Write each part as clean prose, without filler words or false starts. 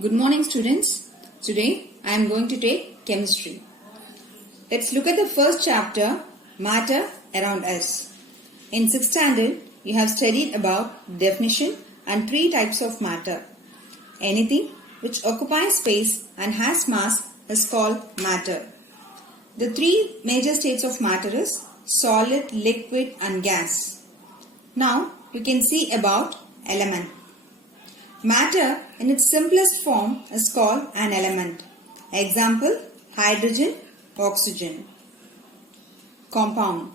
Good morning students. Today I am going to take chemistry. Let's look at the first chapter, Matter Around Us. In 6th standard, you have studied about definition and 3 types of matter. Anything which occupies space and has mass is called matter. The 3 major states of matter is solid, liquid and gas. Now you can see about element. Matter in its simplest form is called an element. Example, hydrogen, oxygen. Compound.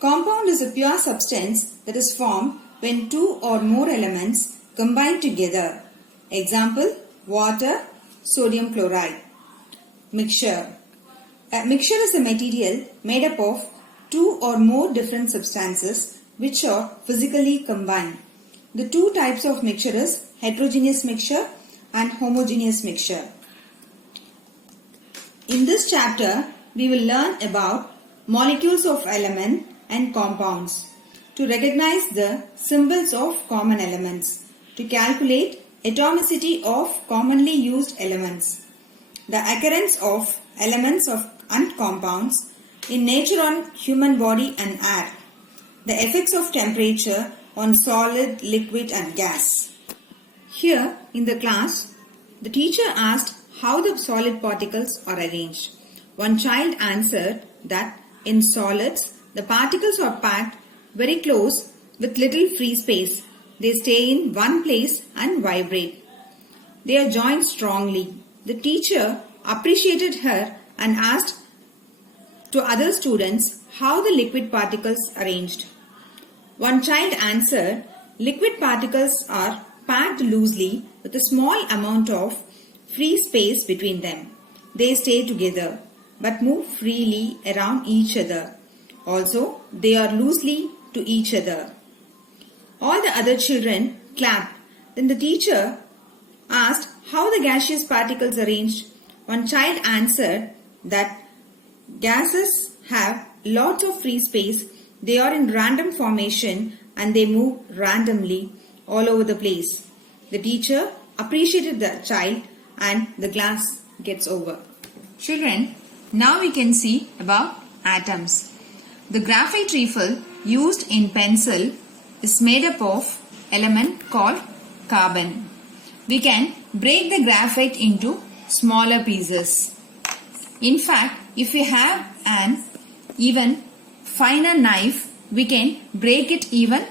Compound is a pure substance that is formed when 2 or more elements combine together. Example, water, sodium chloride. Mixture. A mixture is a material made up of 2 or more different substances which are physically combined. The 2 types of mixture is heterogeneous mixture and homogeneous mixture. In this chapter, we will learn about molecules of element and compounds, to recognize the symbols of common elements, to calculate atomicity of commonly used elements, the occurrence of elements and compounds in nature on human body and air, the effects of temperature on solid, liquid and gas. Here in the class, the teacher asked how the solid particles are arranged. One child answered that in solids, the particles are packed very close with little free space. They stay in one place and vibrate. They are joined strongly. The teacher appreciated her and asked to other students how the liquid particles arranged. One child answered, liquid particles are packed loosely with a small amount of free space between them. They stay together but move freely around each other. Also, they are loosely to each other. All the other children clapped. Then the teacher asked how the gaseous particles arranged. One child answered that gases have lots of free space. They are in random formation and they move randomly all over the place. The teacher appreciated the child and the class gets over. Children, now we can see about atoms. The graphite refill used in pencil is made up of element called carbon. We can break the graphite into smaller pieces. In fact, if we have an even finer knife, we can break it even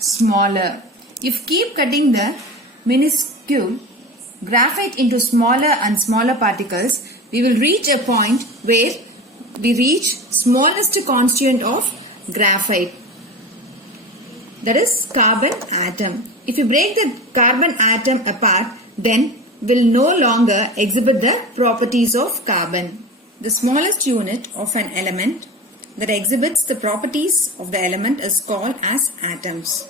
smaller. If keep cutting the minuscule graphite into smaller and smaller particles, we will reach a point where we reach smallest constituent of graphite. That is carbon atom. If you break the carbon atom apart, then will no longer exhibit the properties of carbon. The smallest unit of an element that exhibits the properties of the element is called as atoms.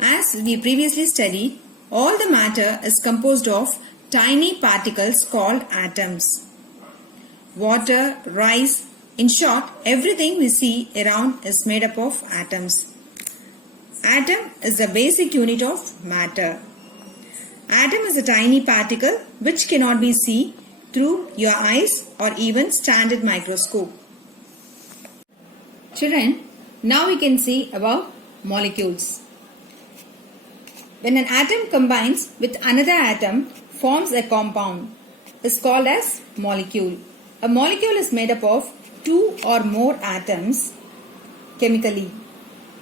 As we previously studied, all the matter is composed of tiny particles called atoms. Water, rice, in short, everything we see around is made up of atoms. Atom is the basic unit of matter. Atom is a tiny particle which cannot be seen through your eyes or even standard microscope. Children, now we can see about molecules. When an atom combines with another atom, forms a compound, is called as molecule. A molecule is made up of 2 or more atoms chemically.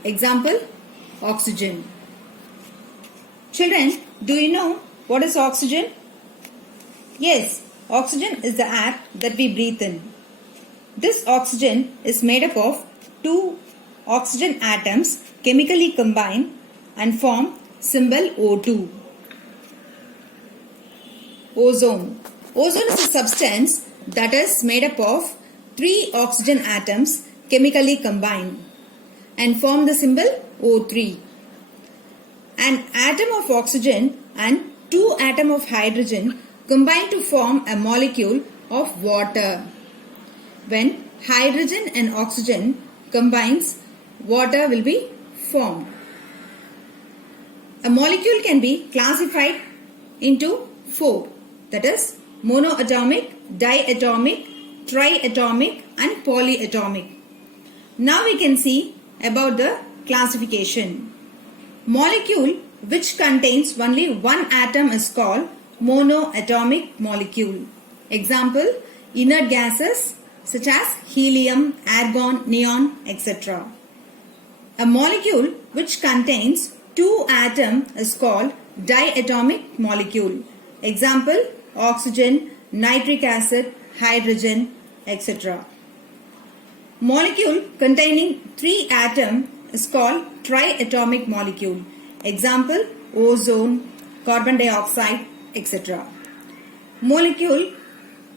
Example, oxygen. Children, do you know what is oxygen? Yes, oxygen is the air that we breathe in. This oxygen is made up of 2 oxygen atoms chemically combine and form symbol O2. Ozone. Ozone is a substance that is made up of 3 oxygen atoms chemically combined and form the symbol O3. An atom of oxygen and 2 atoms of hydrogen combine to form a molecule of water. When hydrogen and oxygen combines, water will be formed. A molecule can be classified into 4, that is monoatomic, diatomic, triatomic and polyatomic. Now we can see about the classification. Molecule which contains only one atom is called monoatomic molecule. Example, inert gases such as helium, argon, neon, etc. A molecule which contains two atoms is called diatomic molecule. Example, oxygen, nitric acid, hydrogen, etc. Molecule containing three atoms is called triatomic molecule. Example, ozone, carbon dioxide, etc. Molecule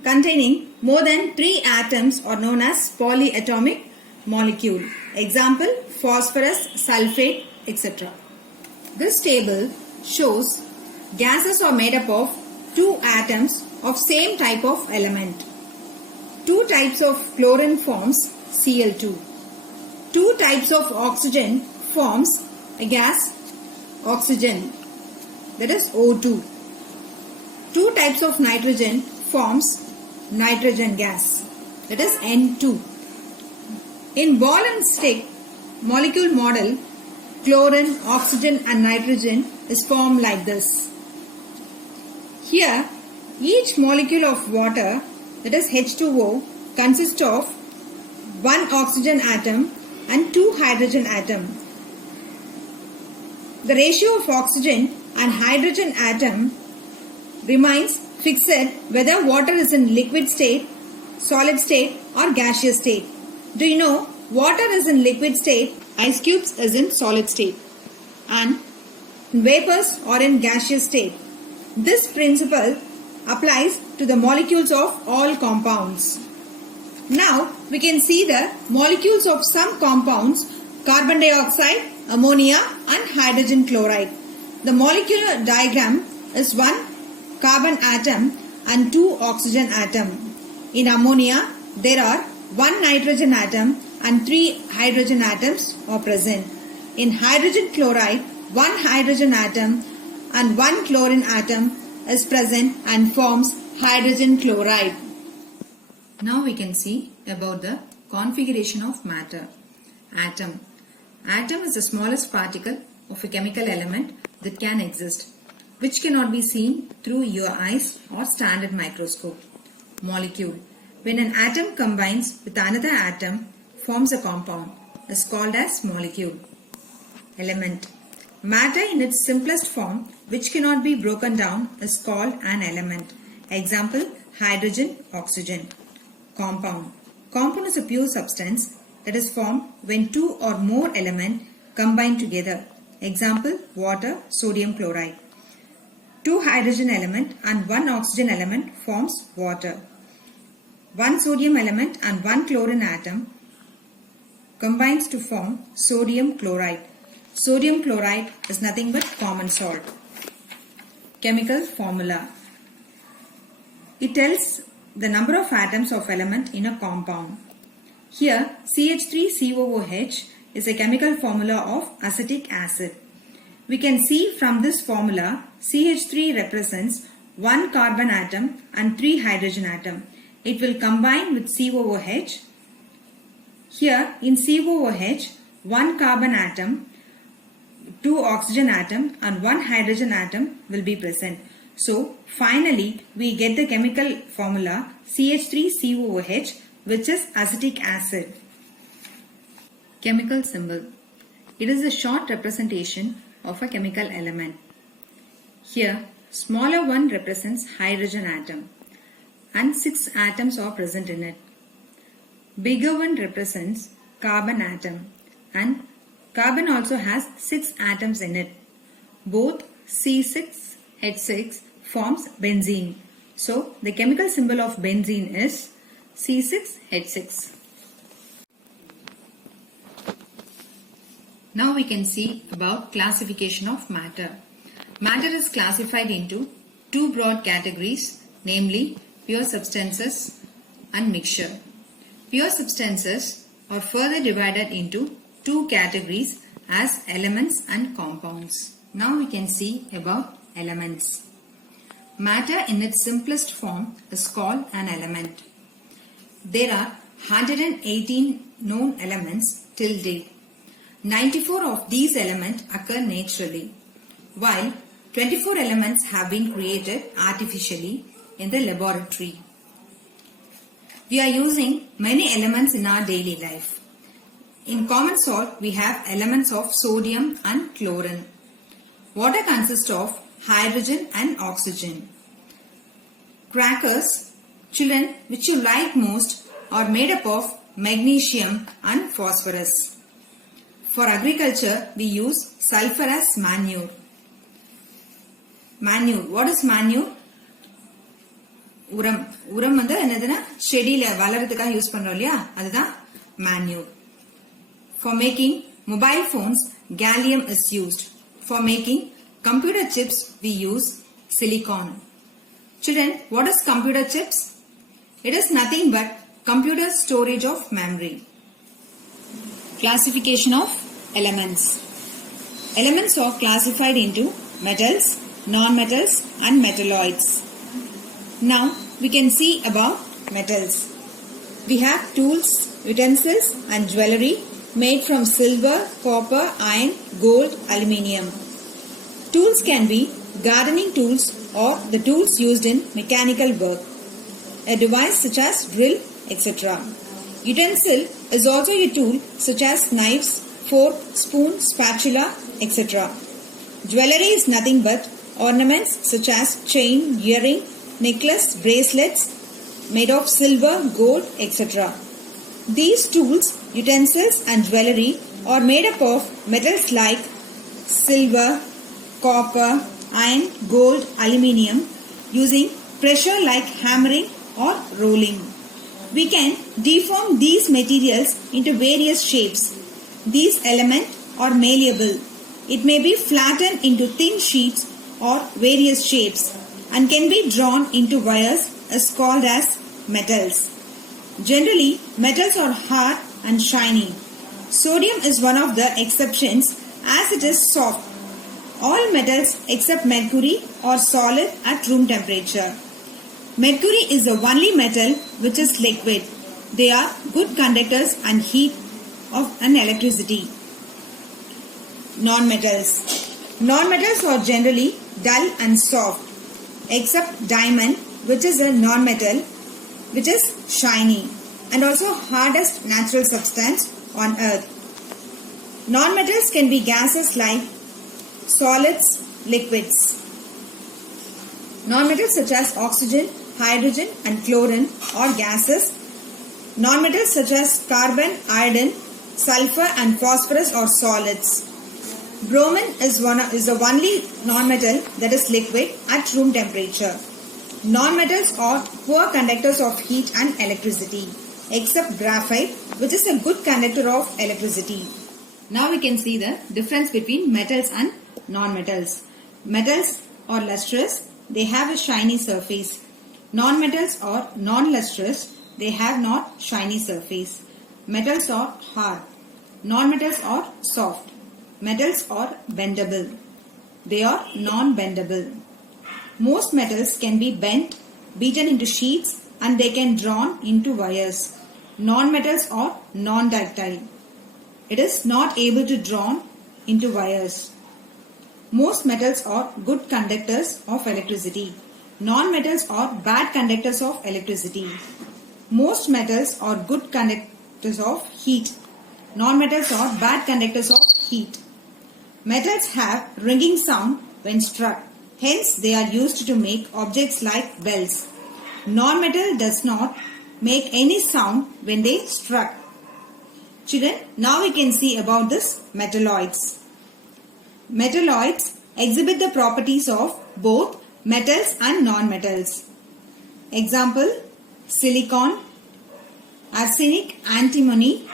containing more than three atoms are known as polyatomic molecule. Example, phosphorus, sulfate, etc. This table shows gases are made up of two atoms of same type of element. Two types of chlorine forms Cl2. Two types of oxygen forms a gas oxygen, that is O2. Two types of nitrogen forms nitrogen gas, that is N2. In ball and stick molecule model, chlorine, oxygen and nitrogen is formed like this. Here, each molecule of water, that is H2O, consists of one oxygen atom and two hydrogen atom. The ratio of oxygen and hydrogen atom remains fixed whether water is in liquid state, solid state or gaseous state. Do you know water is in liquid state, ice cubes is in solid state and vapors are in gaseous state. This principle applies to the molecules of all compounds. Now we can see the molecules of some compounds, carbon dioxide, ammonia and hydrogen chloride. The molecular diagram is one carbon atom and two oxygen atom. In ammonia, there are one nitrogen atom and three hydrogen atoms are present. In hydrogen chloride, one hydrogen atom and one chlorine atom is present and forms hydrogen chloride. Now we can see about the configuration of matter. Atom. Atom is the smallest particle of a chemical element that can exist, which cannot be seen through your eyes or standard microscope. Molecule. When an atom combines with another atom, forms a compound, is called as molecule. Element. Matter in its simplest form, which cannot be broken down, is called an element. Example, hydrogen, oxygen. Compound. Compound is a pure substance that is formed when two or more elements combine together. Example, water, sodium chloride. Two hydrogen element and one oxygen element forms water. One sodium element and one chlorine atom combines to form sodium chloride. Sodium chloride is nothing but common salt. Chemical formula. It tells the number of atoms of element in a compound. Here CH3COOH is a chemical formula of acetic acid. We can see from this formula CH3 represents one carbon atom and three hydrogen atom. It will combine with COOH. Here in COOH, one carbon atom, two oxygen atom and one hydrogen atom will be present. So finally we get the chemical formula CH3COOH, which is acetic acid. Chemical symbol. It is a short representation of a chemical element. Here smaller one represents hydrogen atom and 6 atoms are present in it. Bigger one represents carbon atom and carbon also has 6 atoms in it. Both C6H6 forms benzene. So the chemical symbol of benzene is C6H6. Now we can see about classification of matter. Matter is classified into two broad categories, namely pure substances and mixture. Pure substances are further divided into two categories as elements and compounds. Now we can see about elements. Matter in its simplest form is called an element. There are 118 known elements till date. 94 of these elements occur naturally, while 24 elements have been created artificially in the laboratory. We are using many elements in our daily life. In common salt, we have elements of sodium and chlorine. Water consists of hydrogen and oxygen. Crackers, children, which you like most, are made up of magnesium and phosphorus. For agriculture, we use sulfur as manure. Manure. What is manure? உரம் வந்து என்னதுன்னா செடியில வளர்றதுக்காக use பண்றோம் இல்லையா, அதுதான் manure. For making mobile phones, gallium is used. For making computer chips, we use silicon. Children, what is computer chips? It is nothing but computer storage of memory. Classification of elements. Elements are classified into metals, non-metals and metalloids. Now we can see about metals. We have tools, utensils and jewellery made from silver, copper, iron, gold, aluminium. Tools can be gardening tools or the tools used in mechanical work. A device such as drill, etc. Utensil is also a tool such as knives, fork, spoon, spatula, etc. Jewellery is nothing but ornaments such as chain, earring, necklace, bracelets made of silver, gold, etc. These tools, utensils and jewellery are made up of metals like silver, copper, iron, gold, aluminium using pressure like hammering or rolling. We can deform these materials into various shapes. These elements are malleable. It may be flattened into thin sheets or various shapes and can be drawn into wires is called as metals. Generally, metals are hard and shiny. Sodium is one of the exceptions as it is soft. All metals except mercury are solid at room temperature. Mercury is the only metal which is liquid. They are good conductors and heat of an electricity. Non-metals. Non-metals are generally dull and soft except diamond, which is a non-metal which is shiny and also hardest natural substance on earth. Non-metals can be gases like solids, liquids. Non-metals such as oxygen, hydrogen and chlorine are gases. Non-metals such as carbon, iodine, sulfur and phosphorus are solids. Bromine is the only non-metal that is liquid at room temperature. Non-metals are poor conductors of heat and electricity, except graphite, which is a good conductor of electricity. Now we can see the difference between metals and non-metals. Metals are lustrous, they have a shiny surface. Non-metals are non-lustrous, they have not shiny surface. Metals are hard. Non-metals are soft. Metals are bendable. They are non-bendable. Most metals can be bent, beaten into sheets and they can drawn into wires. Non-metals are non-ductile. It is not able to drawn into wires. Most metals are good conductors of electricity. Non-metals are bad conductors of electricity. Most metals are good conductors of heat. Non-metals are bad conductors of heat. Metals have ringing sound when struck. Hence, they are used to make objects like bells. Non-metal does not make any sound when they struck. Children, now we can see about this metalloids. Metalloids exhibit the properties of both metals and non-metals. Example, silicon, arsenic, antimony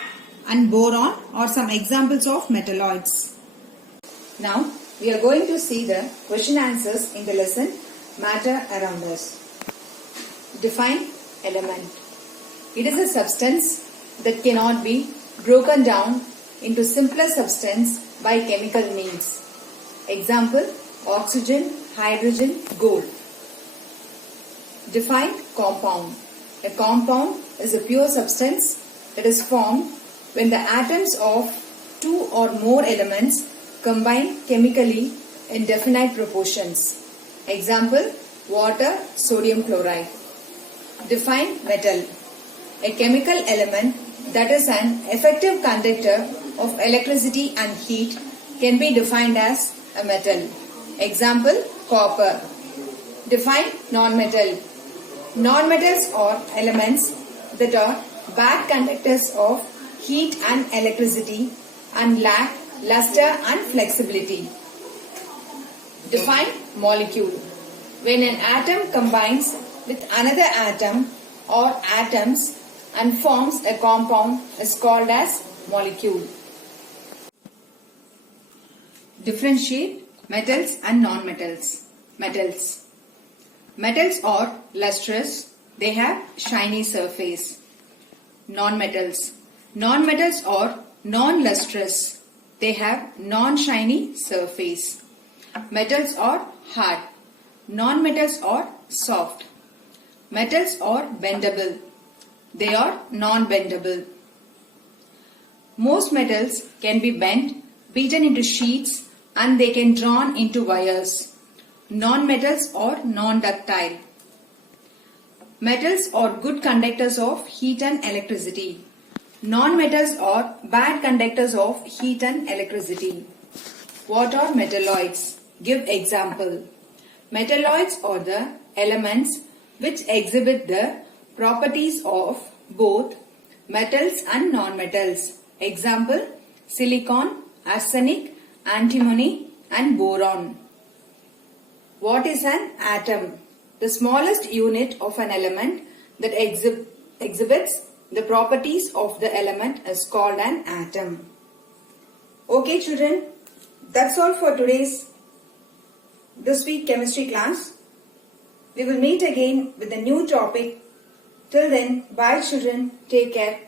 and boron are some examples of metalloids. Now, we are going to see the question answers in the lesson Matter Around Us. Define element. It is a substance that cannot be broken down into simpler substance by chemical means. Example, oxygen, hydrogen, gold. Define compound. A compound is a pure substance that is formed when the atoms of two or more elements combine chemically in definite proportions. Example, water, sodium chloride. Define metal. A chemical element that is an effective conductor of electricity and heat can be defined as a metal. Example, copper. Define non-metal. Non-metals are elements that are bad conductors of heat and electricity and lack luster and flexibility. Define molecule. When an atom combines with another atom or atoms and forms a compound is called as molecule. Differentiate metals and non-metals. Metals. Metals are lustrous. They have shiny surface. Non-metals. Non-metals are non-lustrous. They have non-shiny surface. Metals are hard. Non-metals are soft. Metals are bendable. They are non-bendable. Most metals can be bent, beaten into sheets, and they can drawn into wires. Non-metals are non-ductile. Metals are good conductors of heat and electricity. Non-metals are bad conductors of heat and electricity. What are metalloids? Give example. Metalloids are the elements which exhibit the properties of both metals and non-metals. Example, silicon, arsenic, antimony and boron. What is an atom? The smallest unit of an element that exhibits the properties of the element is called an atom. Okay children, that's all for this week chemistry class. We will meet again with a new topic. Till then, bye children, take care.